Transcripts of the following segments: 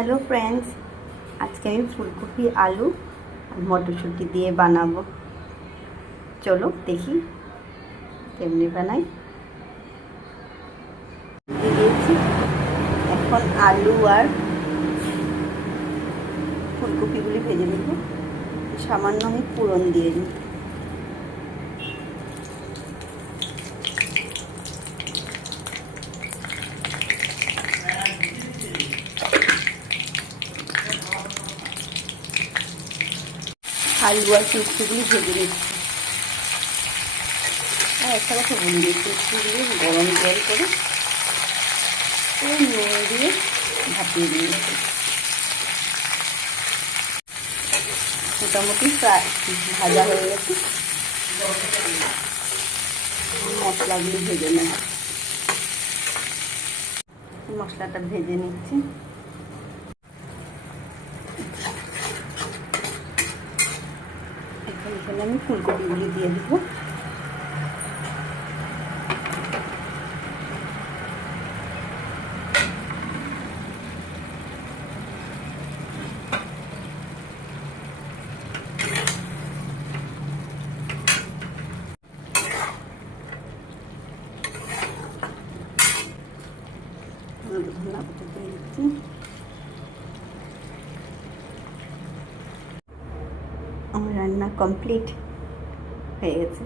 Hello friends, आज के मैं फूलकपी आलू और मटरশুटी दिए बनाबो। चलो देखी केमने बनाई। दिएছি এখন आलू और ফুলকপিগুলি ভেজে নেব। সামান্য আমি ফোড়ন দিয়ে দিই। आलू और ফুলকপিগুলি ভেজে নিচ্ছি। আর একটা কথা বলি, ফুলকপিগুলি গরম জল করে নুন দিয়ে ভাপিয়ে দিয়েছি। মোটামুটি প্রায় ভাজা হয়ে গেছে। মশলাগুলি ভেজে নেব। মশলাটা ভেজে নিচ্ছি। এখানে আমি ফুলকপিগুলি দিয়ে দিব। ধনিয়া পাতা দিয়ে দিচ্ছি। আমার রান্না কমপ্লিট হয়ে গেছে।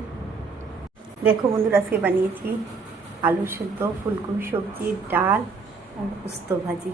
দেখো বন্ধুরা, আজকে বানিয়েছি আলু সেদ্ধ, ফুলকপি সবজি, ডাল আর পোস্ত ভাজি।